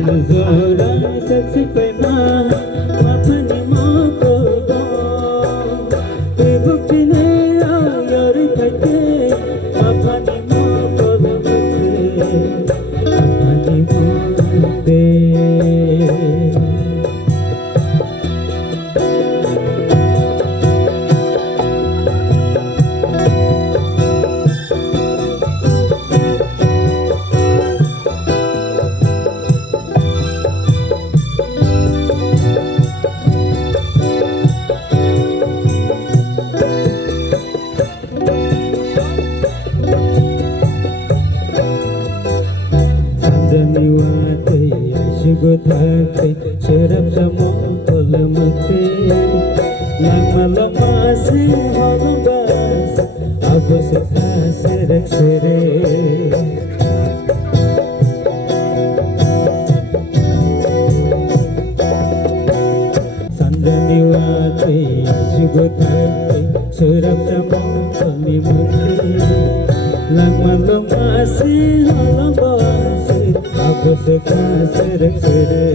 Zoran saksi pema mapani moko go Bukine yori kate mapani moko mapani mote Niwate ashigo thakte sharab samo kolmate lama lama se holbas ago se khase rakshere Sandra niwate ashigo thakte sharab samo kolmate lama lama se holbas Aku suka serak-serak